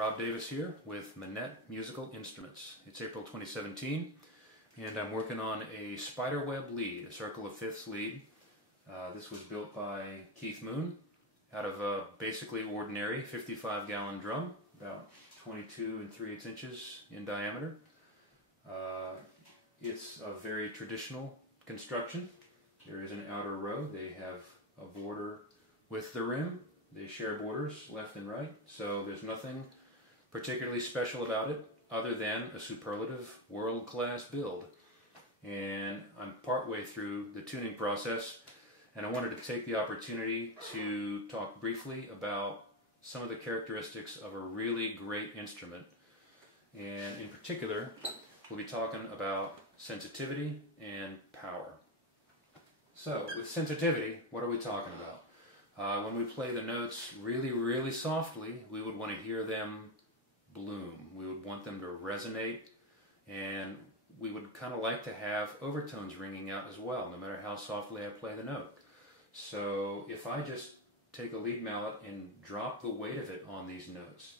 Rob Davis here with Manette Musical Instruments. It's April 2017 and I'm working on a spiderweb lead, a circle of fifths lead. This was built by Keith Moon out of a basically ordinary 55-gallon drum, about 22 3/8 inches in diameter. It's a very traditional construction. There is an outer row. They have a border with the rim. They share borders left and right, so there's nothing particularly special about it other than a superlative world-class build. And I'm partway through the tuning process, and I wanted to take the opportunity to talk briefly about some of the characteristics of a really great instrument. And in particular, we'll be talking about sensitivity and power. So, with sensitivity, what are we talking about? When we play the notes really, really softly, we would want to hear them bloom. We would want them to resonate, and we would kind of like to have overtones ringing out as well, no matter how softly I play the note. So if I just take a lead mallet and drop the weight of it on these notes,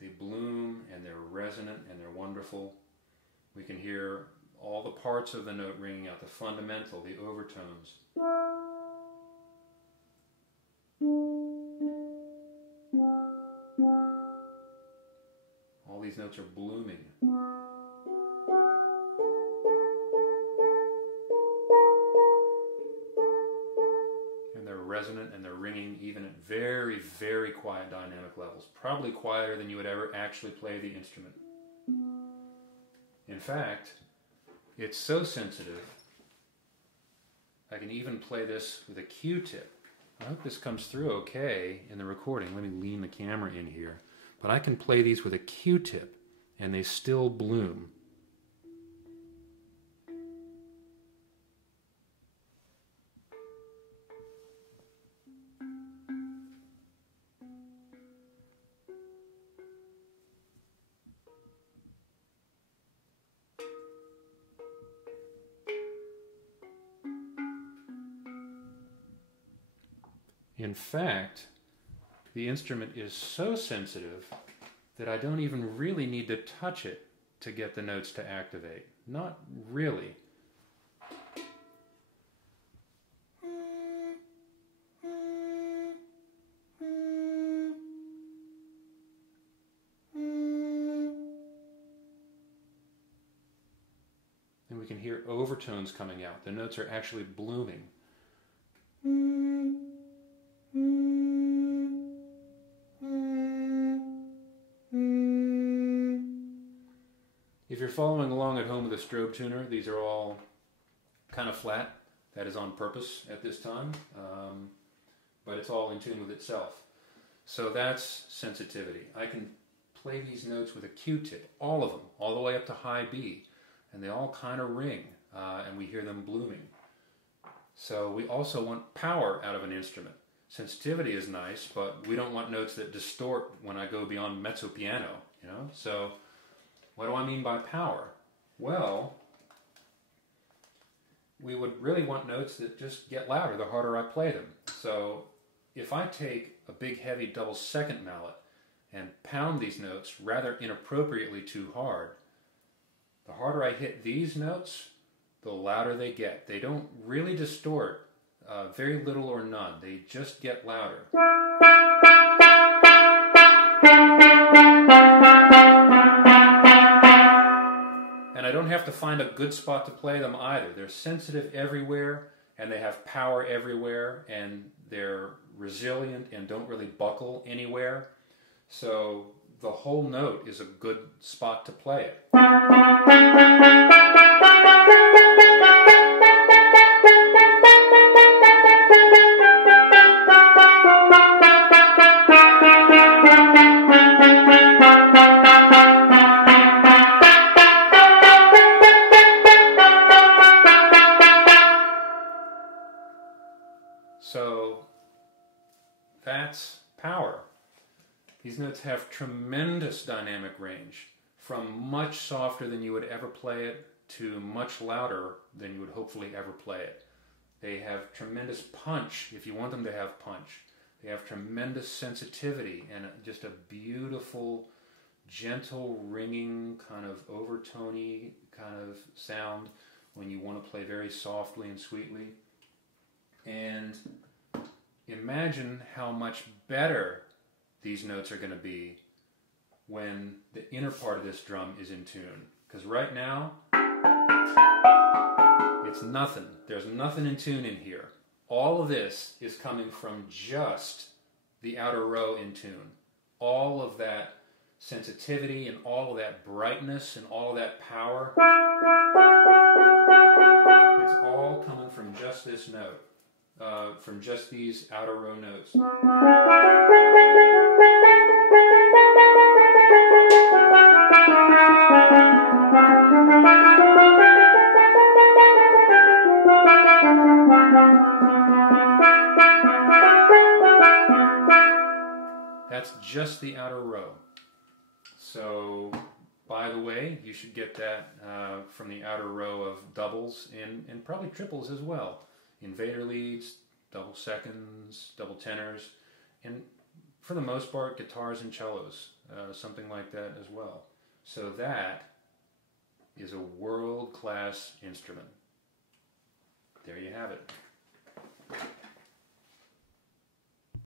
they bloom and they're resonant and they're wonderful. We can hear all the parts of the note ringing out, the fundamental, the overtones. All these notes are blooming. And they're resonant and they're ringing even at very, very quiet dynamic levels. Probably quieter than you would ever actually play the instrument. In fact, it's so sensitive, I can even play this with a Q-tip. I hope this comes through okay in the recording. Let me lean the camera in here. But I can play these with a Q-tip and they still bloom. In fact, the instrument is so sensitive that I don't even really need to touch it to get the notes to activate. Not really. And we can hear overtones coming out. The notes are actually blooming. If you're following along at home with a strobe tuner, these are all kind of flat. That is on purpose at this time, but it's all in tune with itself. So that's sensitivity. I can play these notes with a Q-tip, all of them, all the way up to high B, and they all kind of ring, and we hear them blooming. So we also want power out of an instrument. Sensitivity is nice, but we don't want notes that distort when I go beyond mezzo piano, you know? So what do I mean by power? Well, we would really want notes that just get louder the harder I play them. So if I take a big heavy double second mallet and pound these notes rather inappropriately too hard, the harder I hit these notes, the louder they get. They don't really distort, very little or none. They just get louder. And I don't have to find a good spot to play them either. They're sensitive everywhere, and they have power everywhere, and they're resilient and don't really buckle anywhere. So the whole note is a good spot to play it. So that's power. These notes have tremendous dynamic range, from much softer than you would ever play it to much louder than you would hopefully ever play it. They have tremendous punch if you want them to have punch. They have tremendous sensitivity and just a beautiful, gentle, ringing, kind of overtony kind of sound when you want to play very softly and sweetly. And imagine how much better these notes are going to be when the inner part of this drum is in tune. Because right now, it's nothing. There's nothing in tune in here. All of this is coming from just the outer row in tune. All of that sensitivity and all of that brightness and all of that power, it's all coming from just this note, from just these outer row notes. That's just the outer row. So, by the way, you should get that from the outer row of doubles and probably triples as well. Invader leads, double seconds, double tenors, and for the most part, guitars and cellos, something like that as well. So that is a world-class instrument. There you have it.